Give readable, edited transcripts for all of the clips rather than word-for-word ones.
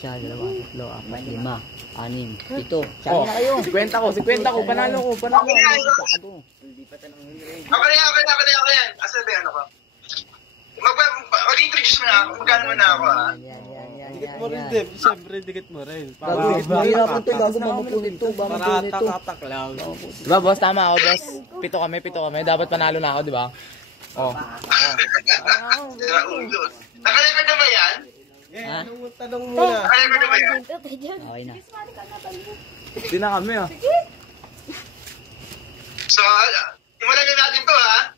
Isa, dalawa, tatlo, apat, lima, anim, pito. Oh, 50 ko, panalo ko. Hindi pa tanong huli. Okay yan. Asa ba ano ko? Mag-introduce mo na ako. Magkano mo na ako ha? Dikit mo rin, Deb. Siyempre, dikit mo rin. Mahirapan to, bago mamupunin to. Para tatak lang. Diba, boss? Tama ako, boss. Pito kami. Dapat panalo na ako, diba? Oh. Naka-record na ba yan? Ha? Tanong muna. Naka-record na ba yan? Okay na. Hindi na kami, ah. So, simulan na natin to ha?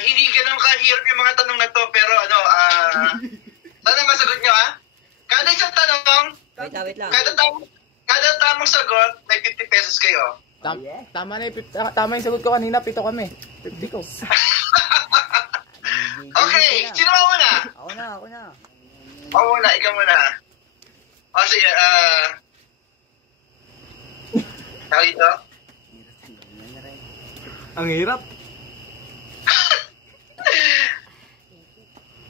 Hindi ganun kahirap yung mga tanong na to, pero sana masagot nyo ha? Kada isang tanong, Wait lang. kada tamang sagot, may 50 pesos kayo. Tama yung sagot ko kanina. Pito kami. 50 ko. Okay, sino ba muna? Ako na. Ako muna, ikaw muna. O sige, tawag ito? Ang hirap.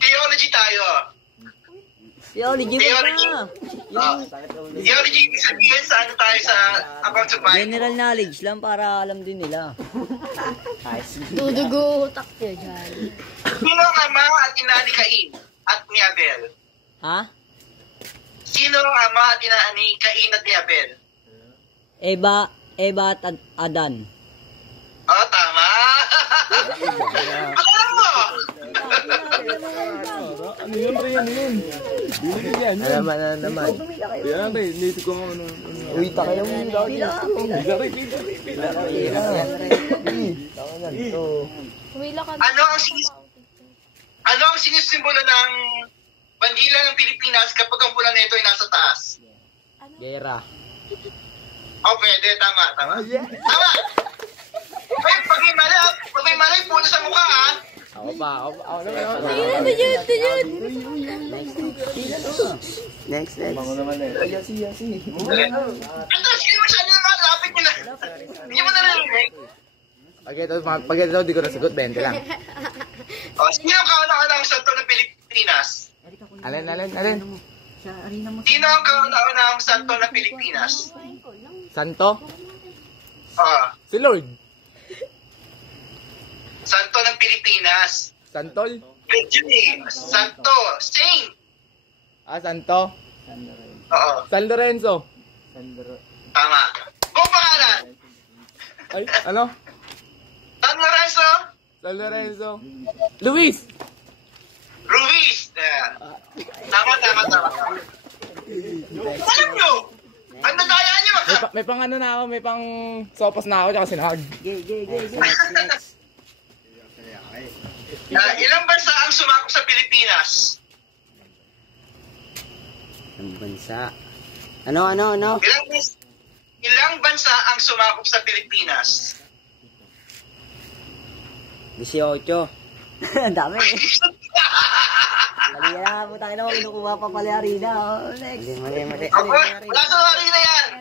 Theology tayo. Theology mo na. Theology, ibig sabihin sa ano tayo sa about sa Bible. General knowledge lang para alam din nila. Dudugo utak niya dyan. Sino ang ama at ina ni Cain at ni Abel? Ha? Sino ang ama at ina ni Cain at ni Abel? Eva at Adan. Oh, tama! Alam mo! Ano yun, Ray? Ano yun? Binigyan yan. Alaman na naman. Yan, Ray. Nito ko nga ano. Uy, taka yung pila. Humila ka. Ano ang sinisimbolo ng bandila ng Pilipinas kapag ang pula nito ay nasa taas? Gera. Oh, pwede. Tama. Tama! Ay, pag may mali, puno sa mukha, ha? Ako pa. Ako naman. Tignan. Next. Ako naman eh. Ito, sige masyado naman. Lapit nyo na. Hindi mo narinig. Pag ito, di ko nasagot. 20 lang. O, sino ang kauna-unang santo ng Pilipinas? Alin? Sino ang kauna-unang santo ng Pilipinas? Santo? Si Lord. Santo ng Pilipinas. Santol? Good yun eh. Santo. Saint. Santo? Oo. San Lorenzo. Tama. Kung pangalan. Ay, ano? San Lorenzo. San Lorenzo. Luis. Ruiz. Tama. Alam nyo. Ang nadaya nyo. May pang ano na ako, may pang sopas na ako, tsaka sinahag. Next. Ilang bansa ang sumakop sa Pilipinas? Ang bansa. Ano? Ilang bansa ang sumakop sa Pilipinas? 18. Ang dami. Mali na, puta na, kinukuha pa pala harina. Next. Mali. Wala sa wari na yan.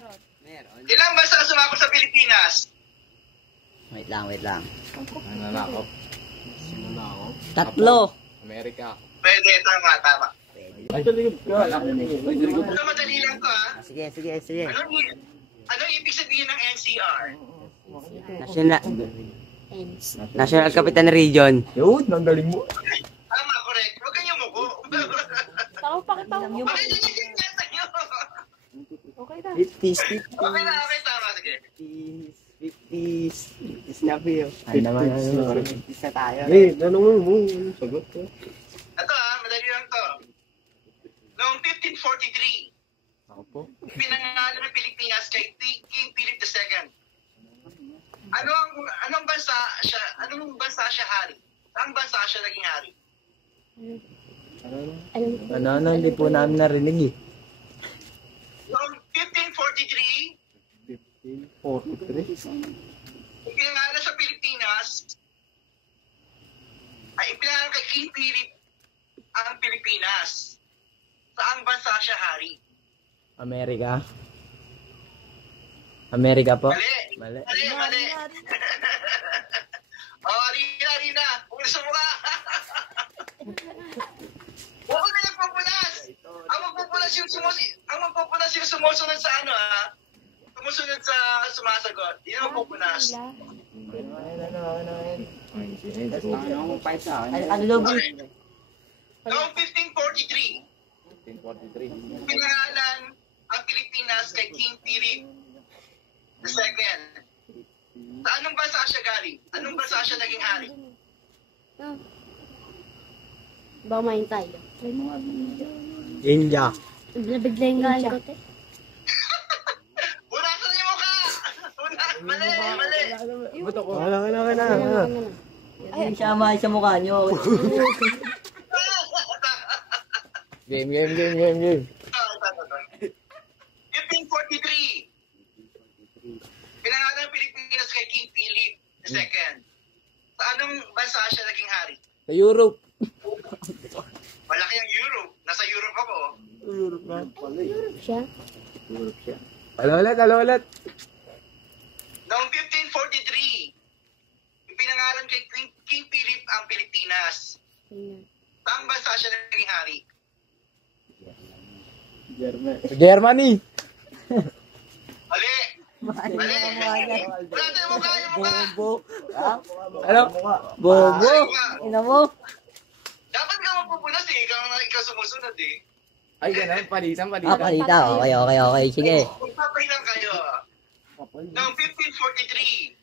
Ilang bansa ang sumakop sa Pilipinas? Wait lang. Ano na ako? 3. Amerika. Pwede, tama. Ay, taligod ka. Ito madali lang to ha. Sige. Anong ibig sabihin ng NCR? National Capital Region. Yun, ang galing mo. Tama, correct. Huwag kanyang muko. Ako pakita mo. Bakit yung sinyas sa'yo? Okay na. 50s. Okay, tama. Sige. 50s na po yun. Ay naman. 50s na tayo. Tanong mo. Sagot ko. Ito madali lang to. Noong 1543, Ako po. pinangalan ng Pilipinas kay King Philip II. Anong bansa siya hari? Saang bansa siya naging hari? Ano, hindi po namin narinig eh. Noong 1543, 43. pinangalan sa Pilipinas, ay ipinangalan kay King Philip ang Pilipinas. Saang bansa siya hari? Amerika po? Mali. Rina. Kung gusto mo ka. Huwag na nagpapula. sumusunod sa ano sumusunod sa sumasagot. Hindi naman pupunas. Ano daw, boy? Okay. Noong 1543, 1543. pinangalan ang Pilipinas kay King Philip II. Sa anong bansa siya galing? Anong bansa siya naging hari? Baka main tayo. India. Nabigla yung galing ko, te. Punasan niyo mukha! Mali! Wala. Hindi siya mahay sa mukha nyo. Game. 1543. Pinangalan ng Pilipinas kay King Philip II. Sa anong bansa siya naging hari? Sa Europe. Malaki ang Europe. Nasa Europe ako. Siya? Halo ulit. Noong 1543, pinangalan kay King Philip ang Pilipinas. Saang bansa siya naging hari? Germany. Mali! Wala tayo mukha yung mukha! Ano? Bobo. Ina mo. Dapat ka mapupunas eh. Ikaw sumusunod eh. Ay, ganun. Palitan. Palita. Okay. Sige. Magpapahilang kayo. Noong 1543,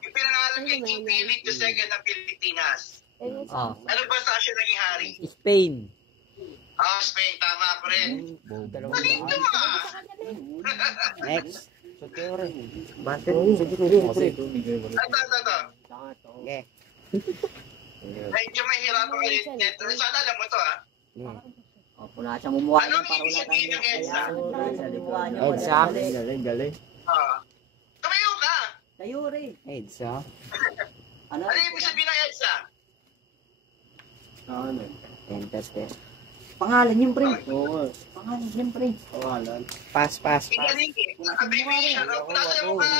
pinangalan kay King Philip II ng Pilipinas. Oh. Anong bansa siya naging hari? Spain. Spain. Tama ko rin. Malito ah! Next. Ito. Okay. Medyo mahirapan ka dito. Sana alam mo to ah. Punasan mo mukha nyo Anong para ibig wala sabihin ng EDSA? EDSA? Galing. Tumayo ka! Tayo rin. EDSA? Ano? Ano ibig sabihin ng EDSA? Pangalan yung pre. Pangalan yung pre. Pass. Igaling eh. Abbreviation. Nasa yung mukha.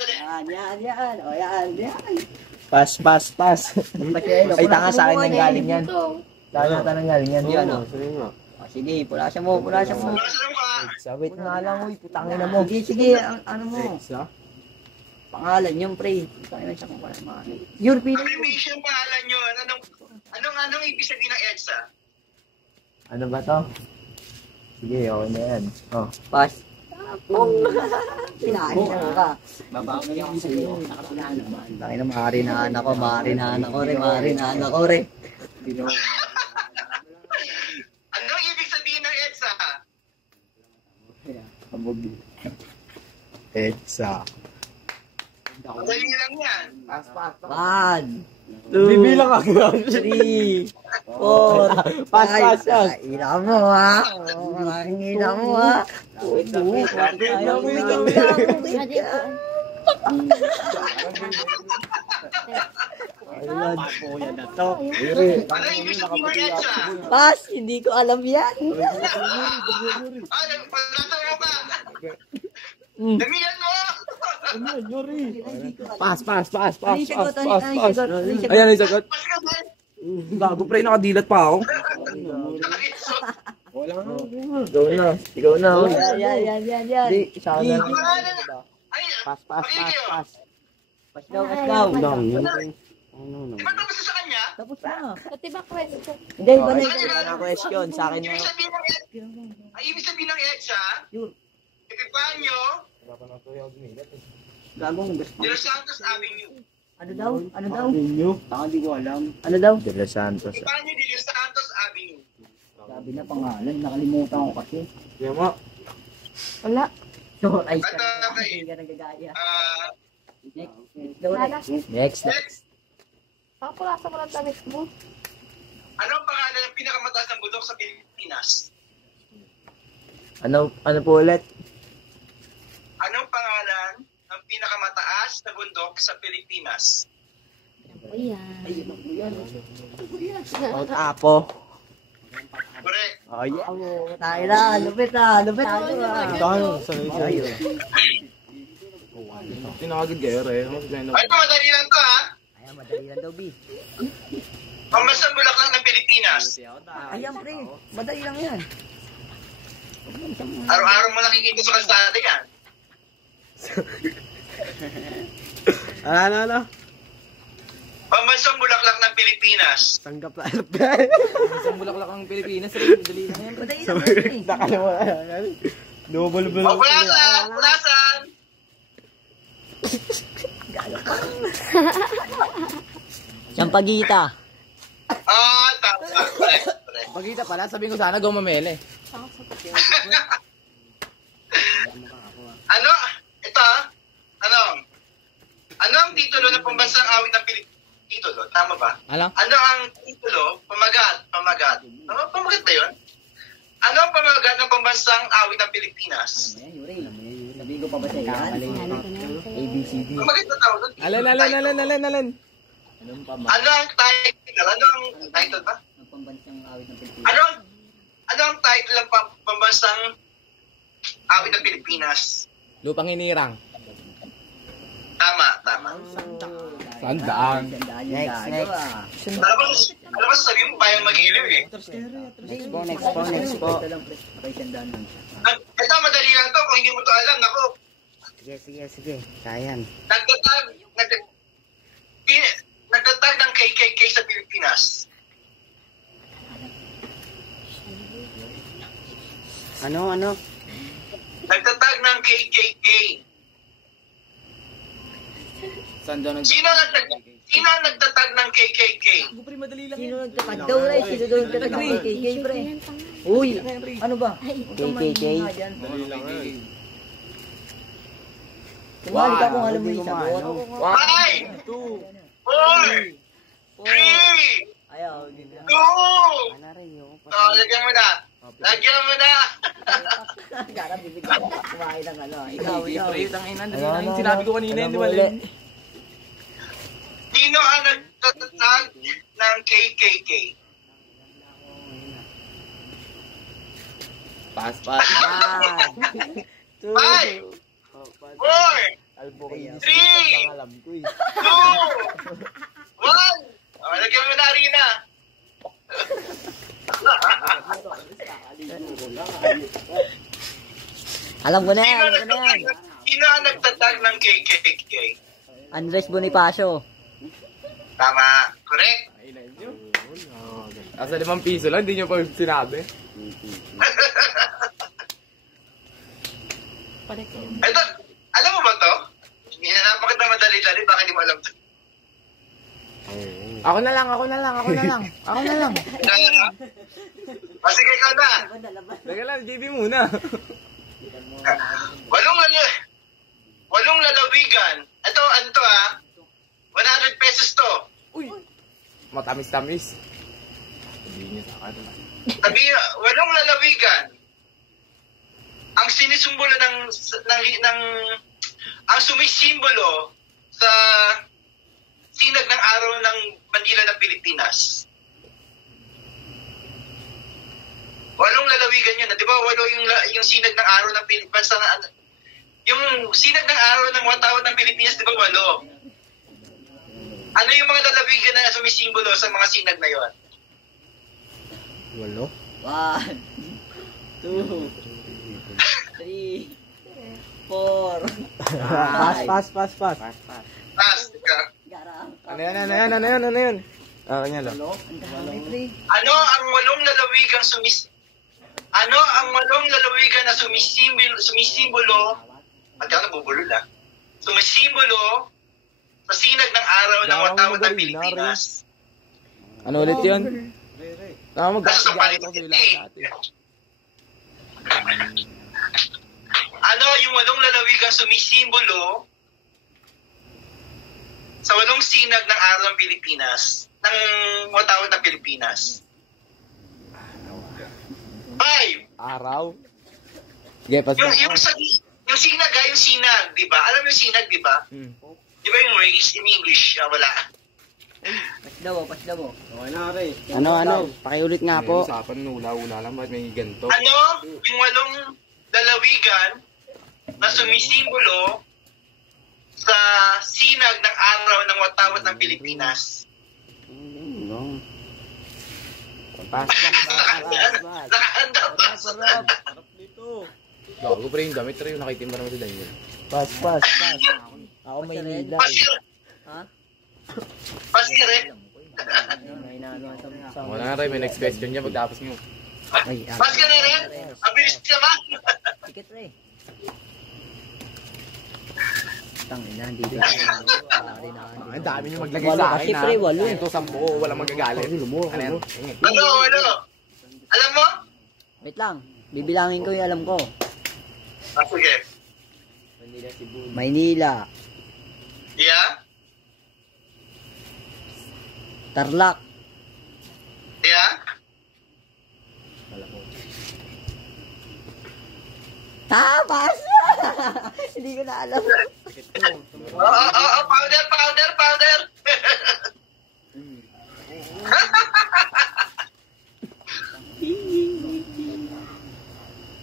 Dali. Yan. O yan. Pass. Ay, tanga sa akin nang galing yan. Tanga nang galing yan. Yan o. Sige, punasan mo. Nasa yung mukha. Wait nga lang, uy. Putangin na mo. Sige, ano mo? Pangalan yung pre. European. Abbreviation pangalan yun. Anong ibig sabihin ng EDSA? Ano ba to? Sige, okay na yan. Oh. Pass. Pinahin mo ka. Babawi ako sa iyo. Bakit na marinahan ako rin. Anong ibig sabihin ng EDSA? EDSA. Madali lang yan. One. Bibilang agad. 3, 4, Pass. Ina mo ha. Ina mo ha. Anong ibig sabihin ng EDSA? Pass, hindi ko alam yan. Nasa yung mukha. Damihan mo! Pass. Ano yung sagot? Ayan yung sagot. Mas ka ba? Gago pre, nakadilat pa ako. Ikaw na. Yan. Hindi, isa ka na. Ay, Pass. Pass daw. di ba tapos sa kanya? Tapos na. Pati ba question? Hindi, iba na Ano na question sa akin na. Ibig sabihin ng EDSA, Epifanio Gagong gusto. de los Santos Avenue. Ano daw? Hindi ko alam. Ano daw? De Los Santos. Epifanio de los Santos Avenue. Sabi na pangalan, nakalimutan ko kasi. Yan mo. Wala. So, ay, Okay. hindi ka nagagaya. Next. Next, Pakapulasan mo lang tamis mo. ano ang pangalan ng pinakamataas ng bundok sa Pilipinas? Ano po ulit? Anong pangalan ng pinakamataas na bundok sa Pilipinas? Ayan. Mount Apo. Correct. Oh, yeah. Tayo na, lupit na. Pinakagigere. Ay, madali lang to ha. Ayan, madali lang daw, B. Pambansang Bulacan ng Pilipinas. Ayan, pre. Madali lang yan. Araw-araw mo nakikita sa kalsada yan. Ano? Pambansang bulaklak ng Pilipinas. Tanggap na. Isang bulaklak ang Pilipinas, rin. Dali na yan. Madali lang yun eh. Nakalawa. Double O, pulasan! Sampagita. Tama. Correct. Pagkita pala, sabihin ko sana gumamele. Ano? Ito, ano ang titulo ng pambansang awit ng Pilipinas? Titulo, tama ba? Ano? Ano ang titulo? Pamagat. Pamagat ba yun? Ano ang pamagat ng pambansang awit ng Pilipinas? Sabihin ko pa ba sa'yo yan? ABCD. Pamagat na tawag doon? Alin. Ano ang title? Ano ang title ba? Ang pambansang awit ng Pilipinas. Ano ang title ng pambansang awit ng Pilipinas? Lupang hinirang. Tama. Sandaan. Next. Alam mo, sabi mo, bayang mag-iliw eh. Next po. Ito, madali lang to. Kung hindi mo to alam, nako. Sige. Kayan. Nagtatag ng KKK sa Pilipinas. Ano? Nagtatag ng KKK. Sandaan ang... Sino ang nagtatag ng KKK? Sino nagtatag daw, Ray? Sino daw nagtatag ng KKK, pre? Uy, ano ba? KKK? Tumali ka kung alam mo yung sagot. 5, 4, 3, Ayaw, 2, lagyan mo na. Gara, bibigyan ko kumain ng ano. Ikaw. Sinabi ko kanina, hindi mali. Sino ang nagtatag ng KKK? Pass. 5, 4, 3, 2, 1. Lagyan mo na, Rina. Alam ko na yan. Sino ang nagtatag ng KKK? Andres Bonifacio. Tama. Correct. Asa 5 piso lang, hindi nyo pa sinabi. Ito, alam mo ba to? Hinanapak na madali-dali, baka hindi mo alam to. Ako na lang. Sige, ikaw na. Teka lang, JB muna. Walong lalawigan. Ito, ano to 100 pesos to. Uy! Matamis-tamis. Sabi, walong lalawigan. Ang sinisimbolo ang sumisimbolo sa sinag ng araw ng bandila ng Pilipinas. Walong lalawigan yun. Di ba, walo yung sinag ng araw ng Pilipinas. Yung sinag ng araw ng watawat ng Pilipinas, di ba, walo? Ano yung mga lalawigan na sumisimbolo sa mga sinag na yon? 1, 2, 3, 4. Pass. Pass, ka. Ano yan? Kanya lang. Ano ang walong lalawigan na sumisimbolo at yan nabubulol sumisimbolo sa sinag ng araw ng watawat ng Pilipinas? Ano ulit yun? Nasa palitin Ano yung walong lalawigan sumisimbolo sa walong sinag ng araw ng Pilipinas, ng watawat ng Pilipinas? 5. Araw? Sige, pass na. Yung sinag, di ba? Alam mo yung sinag, di ba? Di ba yung race in English? Wala. Pas daw. Ano? Pakiulit nga po. Usapan nula lang, ba't may ganito? Ano yung walong lalawigan na sumisimbolo sa sinag ng araw ng watawat ng Pilipinas? Pass. Nakahanda pa. Gago pre yung damit pre, yung nakitim ba naman si Daniel? Pass, pass, pass. Ako may nilay. Pasir. Ha? Pasir eh. May inaano sa Wala na rin, may next question niya pagtapos mo. Ay, Pas ka na rin. Ang bilis naman. Tikit re. Tangina, hindi ko. Ang dami niyo maglagay Walo sa akin kasi, pre, walo. Ito 10, walang magagalit. Ano yan? Ano? Alam mo? Wait lang. Bibilangin ko yung alam ko. Sige. Maynila, Yeah? Tarlac, Yeah? Tapas! Hindi ko na alam. Powder.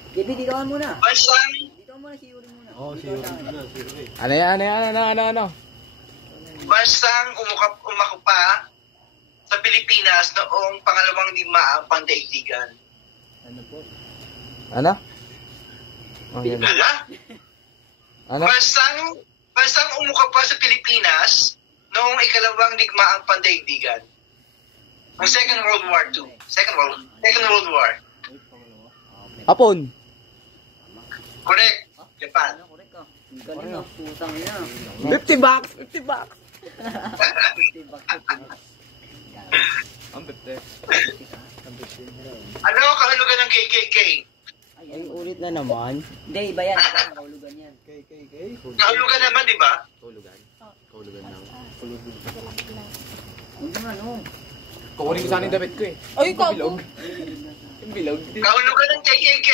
Gabi, dito ka muna. Bansang, Dito ka muna, siyurin muna. Ano yan? Ano? bansang umakupa sa Pilipinas noong pangalawang digmaang pandaigdigan. Ano? Oh, yan. Wala? Ano? Bansang umukapa sa Pilipinas noong ikalawang digmaang pandaigdigan. Ang Second World War II. Second World War. Hapon. Correct. Japan. Ano, correct ka. Ang galing na, putang ina. 50 bucks! 50 bucks! Ang pete. Ano ang kahulugan ng KKK? Ay, ulit na naman. Hindi, iba yan. Iba ang kaulugan yan. Kahulugan naman, di ba? Kaulugan lang. Ano nga, no? Kukunin ko sana yung damit ko eh. Ay, Bilog. Yung bilog. Kahulugan ng KKK.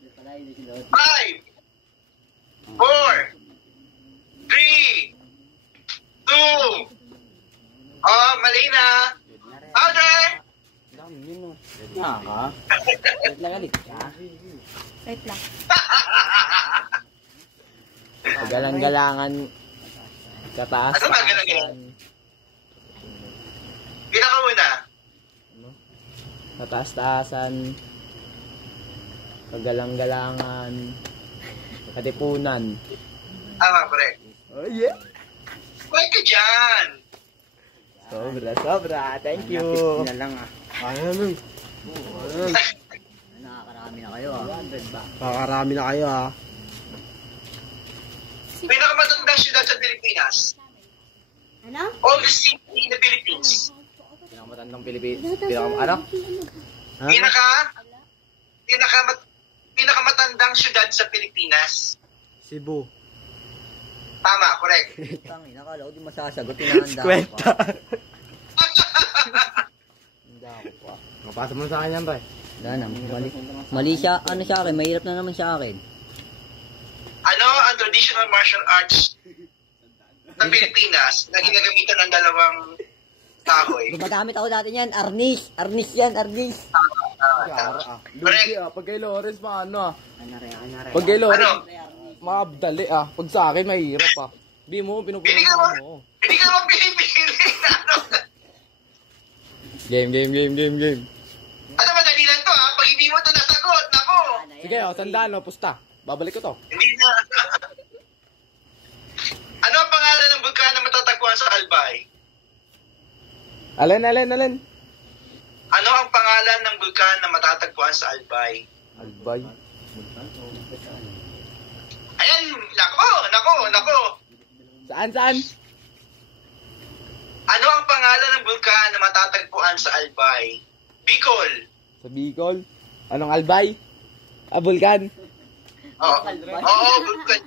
Hindi pala, hindi sinuot. 5, 4, 3, 2, mali na. Powder! Wait lang alit. Wait lang. Galang-galangan. Kataas. Ano ba galang-galang? Pinakauna. Kataas-taasan. Kagalang-galangan. Katipunan. Tama, correct. Oh yeah. Why ka dyan? Sobra. Thank you. Nakakarami na kayo, ah. 100 ba? Pakarami na kayo ha. Pinakamatandang syudad sa Pilipinas. Ano? Oldest city in the Philippines. Pinakamatandang Pilipinas. Ano? Pinakamatandang syudad sa Pilipinas. Cebu. Tama, correct. Tangina, akala ko di masasagot. Tinahanda ko Kwenta. pa. Hindi ako pa. Mapasa mo na sa akin yan, Ray. Wala na, mali siya, ano sa akin, mahirap na naman sa akin. Ano ang traditional martial arts ng Pilipinas na ginagamitan ng dalawang kahoy? Gumagamit ako dati niyan, arnis yan. Correct. Lugi pag kay Lawrence paano Anare. Pag kay Lawrence, Ano? makabdali Pag sa akin, mahirap Di mo, pinupunan mo. Hindi ka naman pinipili. Game. Ano madali lang to ha? Pag hindi mo to nasagot, nako. Sige, tandaan pusta. Babalik ko to. Hindi na. Ano ang pangalan ng bulkan na matatagpuan sa Albay? Alin? Ano ang pangalan ng bulkan na matatagpuan sa Albay? Albay. Ayan, nako. Saan? Ano ang pangalan ng bulkan na matatagpuan sa Albay? Bicol. Sa Bicol. Anong Albay? Bulkan. Oo, bulkan.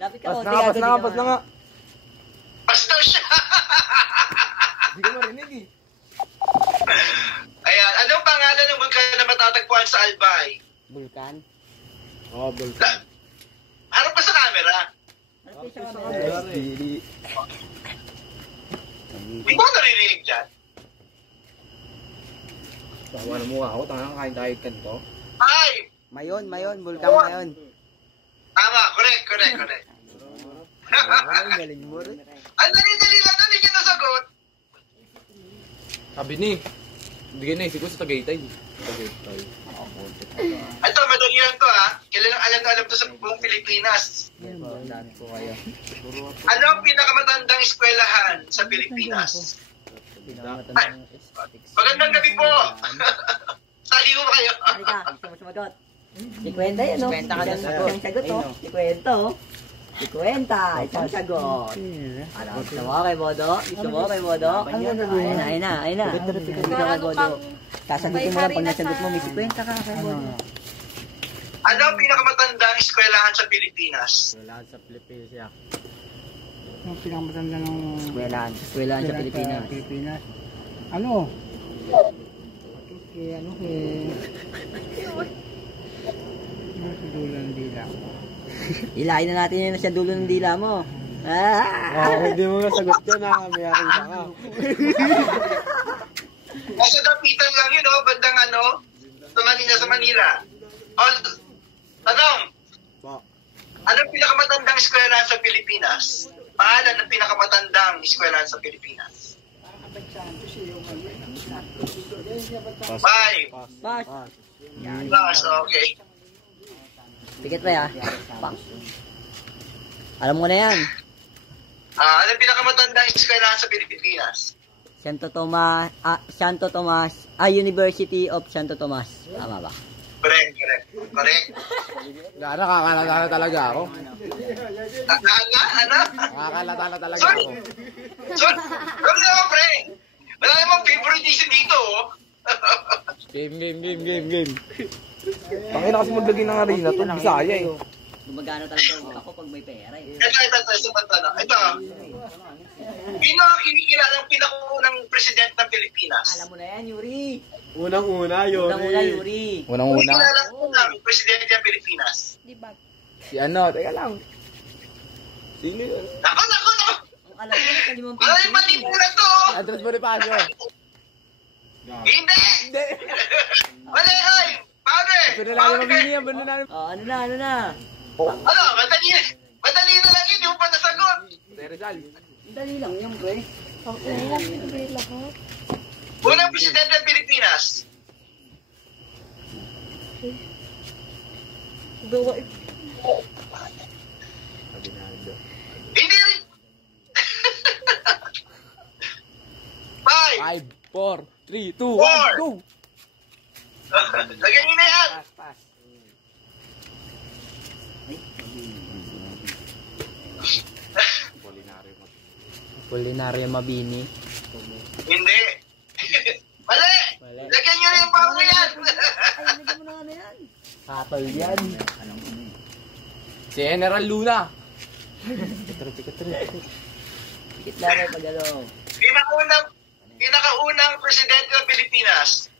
Lapit ka, Pas na nga. Pastor siya. Hindi ko marinig eh. Ayan, anong pangalan ng bulkan na matatagpuan sa Albay? Bulkan. Bulkan. Harap pa sa camera. Hindi mo naririnig dyan. Tawa na mukha ako. Tangang kain tayo kanto. Ay! Mayon. Bulkan mayon. Tama, correct. Ang galing mo rin. Ang dali lang, hindi niya nasagot. Sabi ni. Hindi ka naisip ko sa Tagaytay. Tagaytay. Ito, madali lang to ha. Kailangan alam na alam to sa buong Pilipinas. Dami po kayo. Ano ang pinakamatandang eskwelahan sa Pilipinas? Pinakamatandang aesthetics. Magandang gabi po. Sali ko kayo. Halika, gusto mo sumagot. Si Kwenta yun, no? Kwenta ka na sagot. Isang sagot, oh. Si Kwenta, oh. Si Kwenta, isang sagot. Ano, gusto mo kay Bodo? Gusto mo kay Bodo? Ayun na. Gusto kay Bodo. Sasagutin mo lang pag nasagot mo, may si Kwenta ka kay Bodo. Ano ang pinakamatandang eskwelahan sa Pilipinas? Wala sa Pilipinas yan. Yung pinakamatanda ng Eskwelahan sa Pilipinas. Pilipinas. Ano? Nasa dulo ng dila. Ilahin na natin yun sa dulo ng dila mo. Hindi mo nga sagot yan ha. May aking ka. Nasa dapitan lang yun, oh. Bandang ano? Sa Manila. Oh, tanong. Po. Ano ang pinakamatandang eskwelahan sa Pilipinas? Pangalan ng pinakamatandang eskwelahan sa Pilipinas? 5. Pas. Last, okay. Pikit pa ya. Pang. Alam mo na yan. Ano ang pinakamatandang eskwelahan sa Pilipinas? Santo Tomas, University of Santo Tomas. Tama ba? Correct. Nakakalata talaga ako. Ano? Nakakalata talaga Sorry. ako. Sorry naman, pre. Wala namang favoritism dito, oh. Game. Tangina kasi maglagay ng arena to, Bisaya eh. Gumagana talaga ako pag may pera eh. Ito. Sino ang kinikilalang pinakaunang presidente ng Pilipinas? Alam mo na yan, Yuri. Unang-una, Unang-una, Yuri. Unang-una. Kinikilalang unang presidente ng Pilipinas? Di ba? Si ano, teka lang. Sino yun? Nako! Ang alam ko na sa 5 Ay, piso. mali mo na to! oh. Andres Bonifacio. Hindi! Hindi. Mali, ay! Powder! Pero lang yung mabini yan, ano na. Oh, ano na? Ano, madali na lang yun, yung pa nasagot. Rizal. Dali lang yung pre. Lahat. Unang presidente ng Pilipinas. Hindi rin. 5. 5, 4, 3, 2, 1, go! Lagyan nyo na yan. Culinarya Mabini. Hindi. Mali. Lagyan nyo na yung power yan. Ay, nagyan mo na ano yan. Katol yan. Si General Luna. Pikit lang kayo pag ano. Pinakaunang presidente ng Pilipinas.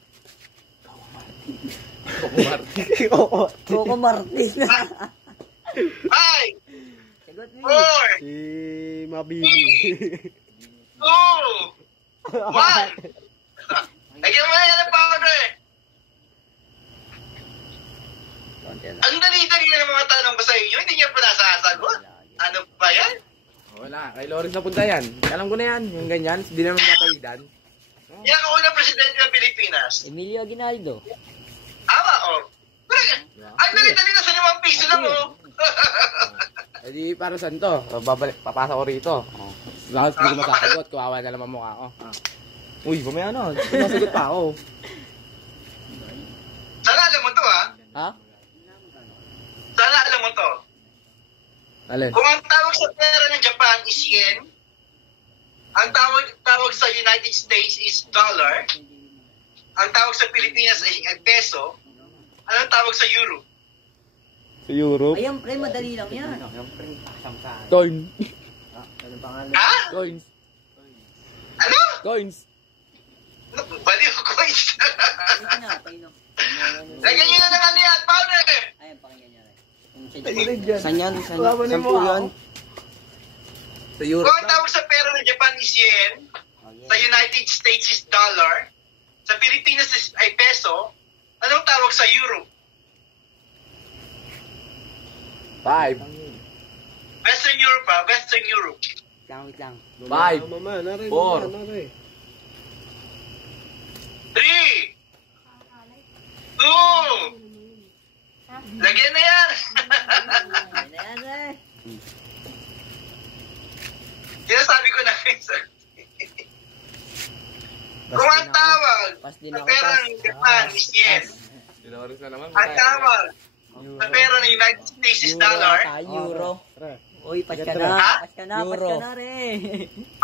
Coco Martis na. 5, Sagot mo. 4, Si Mabini. 2, 1. Lagyan mo na yan ang powder. Ang dali-dali na ng mga tanong ko sa inyo, hindi niyo pa nasasagot. Ano ba yan? Wala, kay Lawrence na punta yan. Alam ko na yan, yung ganyan, hindi naman mapaidan. Pinakaunang presidente ng Pilipinas. Emilio Aguinaldo. Tama, oh. Ang dali-dali na sa 5 piso lang, oh. Eh di, para saan to? Papasa ko rito. Bakit hindi ko masasagot? Kawawa na naman mukha ko. Uy, bumaya na. Sinasagot pa ako. Sana alam mo to, ha? Ha? Sana alam mo to. Alin? Kung ang tawag sa pera ng Japan is yen, ang tawag sa United States is dollar, ang tawag sa Pilipinas ay peso, anong tawag sa euro? Sa Europe? Ayan pre, madali lang yan. Coin. Ha? Coins. Ano? Coins. Baliw coins. Ito na, paino. Lagyan nyo na ng ano yan, powder. Ayan, pakinggan niya rin. Saan yan? Saan po yan? Sa Europe Kung ang tawag sa pera ng Japan is yen, sa United States is dollar, sa Pilipinas ay peso, anong tawag sa euro? 5. Western Europe, ha? Western Europe. Wait lang. 5. Mama, narin. 4. 3, 2, lagyan na yan. Ayan eh. Sinasabi ko na kung ang tawag Pas din sa ako, pera ng Japan is yen, Dinoris na naman. ang tawag sa pera ng United States is dollar, Euro. Uy, pas ka Ha? na. Pas ka na, pas Euro. ka na rin.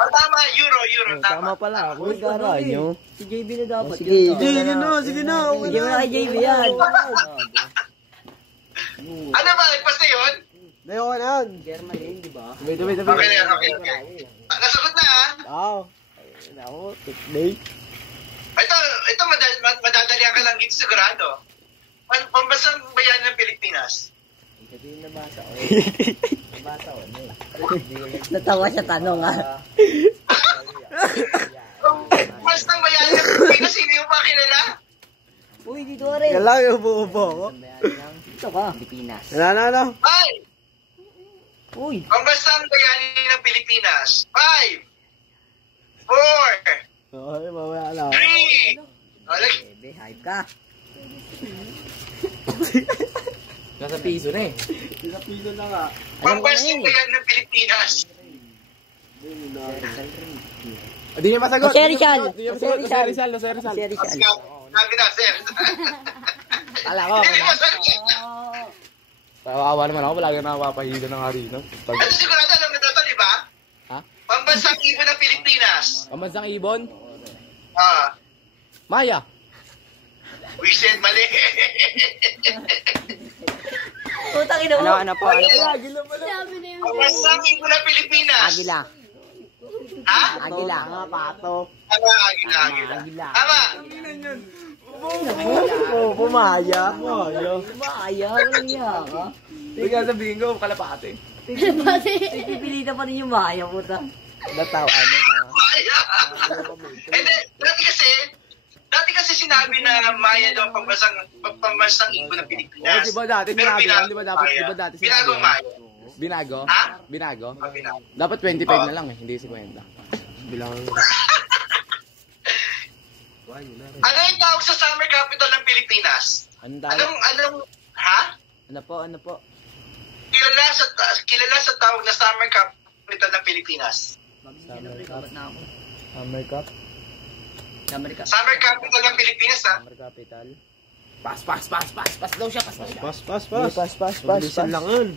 ang tama, euro, Tama tama. pala. Ako Uy, gara nyo. Si JB na dapat. Sige, yun, sige ah. na, sige na. Sige mo na kay JB yan. Ano ba, nagpas na yun? Ayoko na yan. Germany, di ba? Wait. Okay na yan, okay. Nasagot na ha? Wow. Ako, technique. Ito madadalian ka lang dito sigurado. Pambasang bayan ng Pilipinas. Natawa siya tanong ha. Pambasang bayan ng Pilipinas, hindi mo pa kilala? Uy, dito ka rin. Yan lang yung buo-buo ko. Dito ka. Pilipinas. Ano? Ay! Uy. Pambasang bayani ng Pilipinas. 5, 4, Okay, mamaya lang. 3, Bebe, hype ka. Nasa piso na eh. Pinapiso na nga. Pambasang bayan ng Pilipinas. Di niya masagot. Jose Rizal. Di niya Jose masagot. Rizal. Jose Rizal. Si Rizal. Sabi na, sir. Kala ko. Hindi mo sagot. Kawawa naman ako. Palagi na napapahilo ng harino. Ano sigurado alam mo dito, di ba? Ha? Pambansang ibon ng Pilipinas. Pambansang ibon? Maya. We said mali. Putang ina mo. Ano po? Sabi na yung Pambansang ibon ng Pilipinas. Agila. Ha? Agila. Pato. Tama, agila. Tama. Pumaya. Maya, walang niya ka. Hindi ka sabihin ko, kalapate. Pipilitan pa rin yung Maya, puta. Nataw, Maya. And then, dati kasi sinabi na Maya daw pambansang ibon ng Pilipinas. Di ba dati Pero sinabi yan? binago Di ba dapat, Maya. di ba dati sinabi Binago yan? Maya. Binago? Ha? Binago? Binago. Dapat 25 na lang eh, hindi 50. Bilangan mo. Ano yung tawag sa summer capital ng Pilipinas? Anong, ha? Ano po? Kilala sa tawag na summer capital ng Pilipinas. Summer Cup. Summer capital ng Pilipinas, ha? Summer Capital. Pas daw siya, pas. Bilisan lang yun.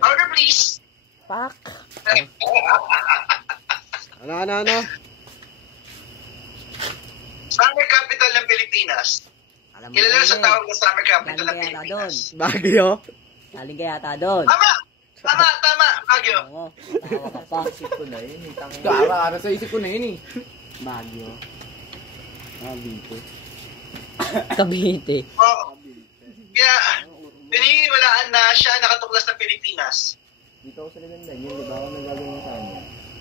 Order please. Pak. Ano? Summer capital ng Pilipinas. Alam mo Kilala sa yun, tawag na summer capital Galing ng ka yata doon. Pilipinas. Baguio. Galing ka yata doon. Tama, Baguio. Oo. Tawa ka pa. Kara sa isip ko na yun eh. Baguio. Cavite. Oo. Kaya, pininiwalaan na siya nakatuklas ng Pilipinas. Dito ako sa Ligandan yun, di ba ako nagagawin sa ano?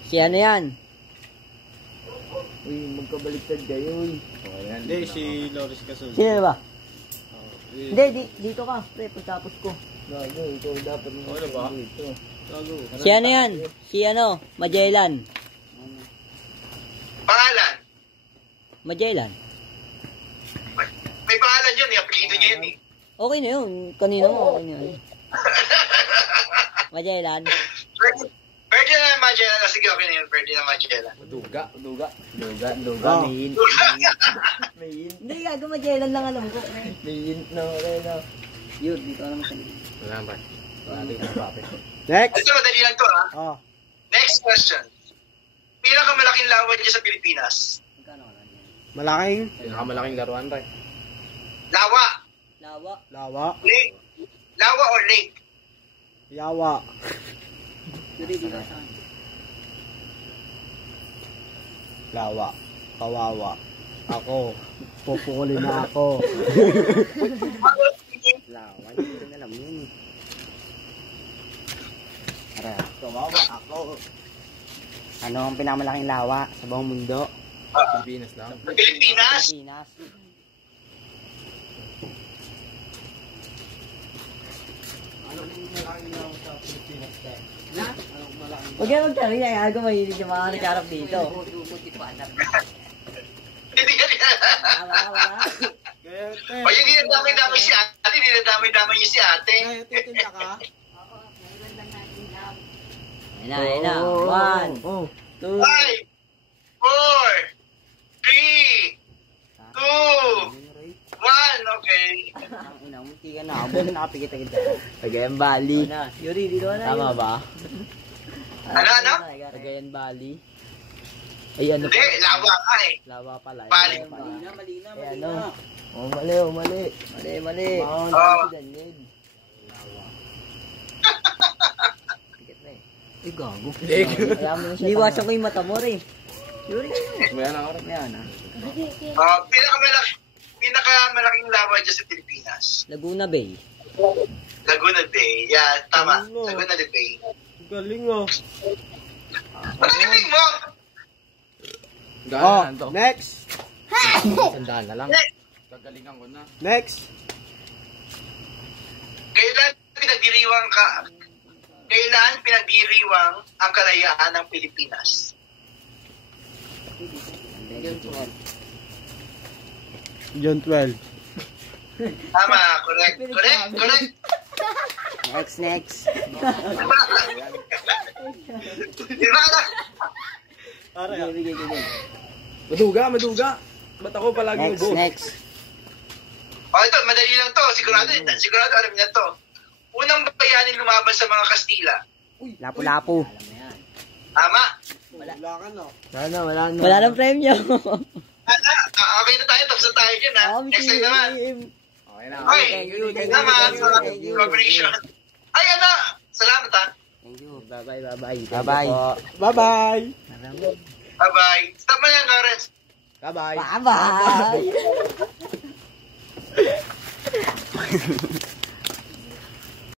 Si ano yan? Uy, magkabaliktad kayo, uy. Hindi, si Loris Casul. Sino ba? Hindi, dito ka. Pre, pagtapos ko. Gago, ikaw dapat mo. Ano ba? Dito. Gago. Si ano yan? Si ano? Magellan. Pangalan. Magellan. May pangalan yun, apelido niya yun eh. Okay na yun. Kanino mo, okay na yun. Magellan. Ferdinand Magellan. Sige, okay na yun. Ferdinand Magellan. Duga. Oh. May hint. Hindi, gago Magellan lang alam ko. May hint na okay na. Yun, dito ka naman sa Wala ba? Next! Ito, madali lang to, ha? Oh. Next question. Pinakamalaking lawan niya sa Pilipinas. Malaking Pinakamalaking laruan rin. Lawa. lawa. Lake. Lawa or lake? Yawa. Lawa. Kawawa. Ako. Pupukulin na ako. Lawa. Hindi ko rin alam yun. Kawawa ako. Ano ang pinakamalaking lawa sa buong mundo? Pilipinas lang. Pilipinas? Huwag yan magtanong niya, ayaw ko mahilig yung mga nagkarap dito. Hindi yan. Wala. O yung dinadamay-damay si ate, dinadamay-damay niyo si ate. Titinda ka? Ayun na. 1, 2, 5, 4, 3, 2, 1, okay. Munti ka na. Buwan na nakapikita-kita. Cagayan Valley. Yuri, dito na. Tama ba? Ano? Cagayan Valley. Ay, ano Hindi, pa? lawa ka eh. Lawa pala. Bali. Ay, ano? Oh, mali. Mali. Oo. Ganyan. Tiket na eh. Ay, gago. Iniwasan ko yung mata mo rin. Yuri. Mayan ako rin. Yan ah. Pinakamalaking lawa dyan sa Pilipinas. Laguna Bay. Laguna Bay. Yeah, tama. Ano? Laguna Bay. Galing oh. Ano galing mo? Oh, Gano'n to. next. Sandaan na lang. Gagalingan ko na. Next. Kailan pinagdiriwang ang kalayaan ng Pilipinas? June 12. Tama, correct. Next. Di ba na? Maduga. Ba't ako palagi ubo? Next. O ito, madali lang to. Sigurado alam niya to. Unang bayanin lumaban sa mga Kastila. Lapu-lapu. Tama? Wala ka no. Wala nang premyo. Okay na tayo. Tapos na tayo dyan ha. Next time naman. Okay na. Ay, Thank you. tama. Cooperation. Ay, ano? Salamat ha. Thank you. Bye-bye. Bye-bye. Bye-bye. Stop mo yan, Lawrence. Bye-bye. Bye-bye.